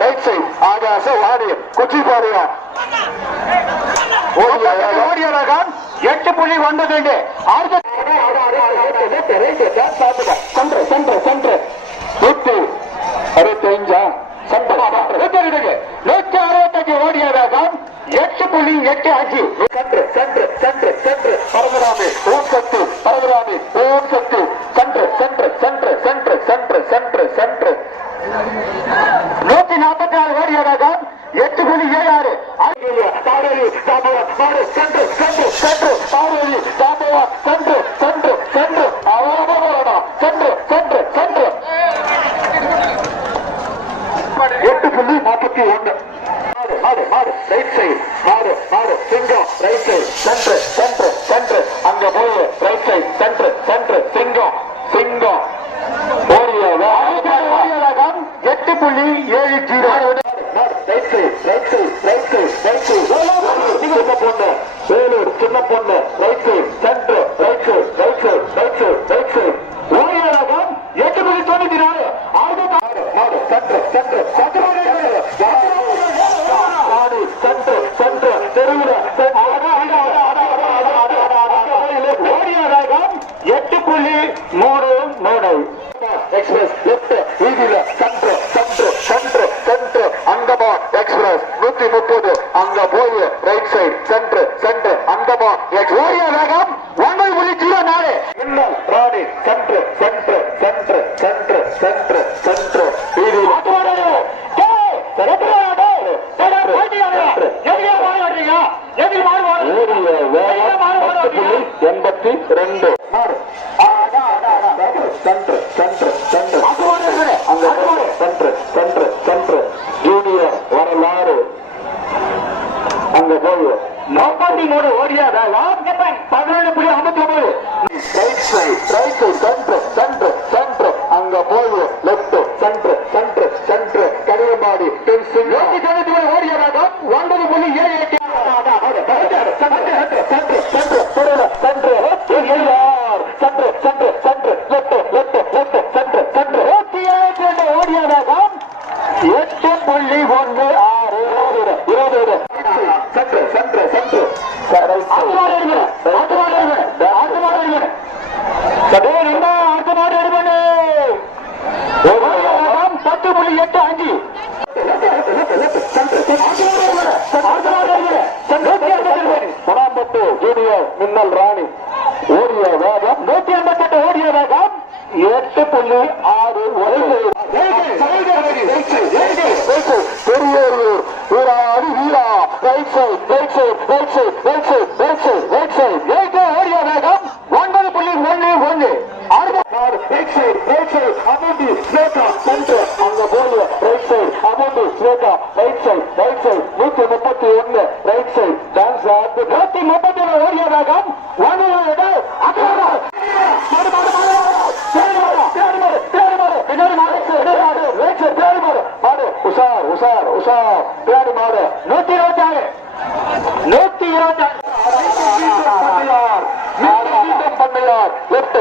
Right side ஆகாச வாணி குச்சி பாருங்க ஓடிய ரகம் எட்டு புள்ளி ஒன்பது அடுத்த சென்ட்ரு சென்ட்ரு சென்ட்ரு நூத்தி அறுபத்தஞ்சா நூத்தி நாற்பத்தி ஆறு ஓடிய ரகம் எட்டு புள்ளி ஏழு ஆறு. தாவரலி தாபவா சென்று சென்ட்ரு சென்று. சென்ட்ரு தாவரலி தாபவா எட்டு புள்ளி நாற்பத்தி ஒன்று. மாடு மாடு மாடு ரைட் சைடு மாடு மாடு சிங்கம். ரைட் சைடு சின்ன பொண்ணு வேலூர் சின்ன பொண்ணு right side centre right side right side right side right side ஓடிய ரகம் எட்டு மணி தொண்ணூத்தி நாலு மாடு மாடு சென்ட்ரு சென்ட்ரு சென்ட்ரு மாடு சென்ட்ரு சென்ட்ரு தெருவில் ஓடிய ரகம் எட்டு புள்ளி மூணு மூணு எக்ஸ்பிரஸ் லெப்ட் வீதியில centre centre centre centre express நூத்தி முப்பது அங்க போய் ரைட் எண்பத்தி ரெண்டு. அங்க ஜூனியர் வரலாறு. அங்க போய் நாற்பத்தி மூணு பதினேழு புள்ளி ஐம்பத்தி ஒன்பது. Right side right side centre centre centre அங்க போய் left centre centre centre Kaniyambadi நூத்தி தொண்ணூத்தி மூணு ஓடியாதாங்க ஒன்பது புள்ளி ஏழு எட்டு. சென்ட்ரு சென்ட்ரு சென்ட்ரு ஓடிய வேகம் நூத்தி எண்பத்தி எட்டு ஓடிய வேகம். எட்டு புள்ளி ஆறு பெரியோர் வீராடி வீரா right side right side right side right side right side right side right ஓடிய வேகம் ஒன்பது புள்ளி ஒன்று. ஒன்று ரைட் சைட் ரைட் சைட் அமௌண்டி ஸ்லேட்டா சென்டர் அங்க போலிய ரைட் சைட் அமௌண்டி ஸ்லேட்டா ரைட் சைட் ரைட் சைட் நூத்தி முப்பத்தி ஒன்னு ரைட் சைட் டான்ஸ் ஆட்டு நூத்தி முப்பத்தி ஒன்று ஓடிய வேகம். ஒன்று உஷார் உஷார் உஷார் பிளாடு மாடு நூத்தி இருபத்தி ஆறு நூத்தி இருபத்தி ஆறு மீண்டும் பண்ணார் லெப்ட்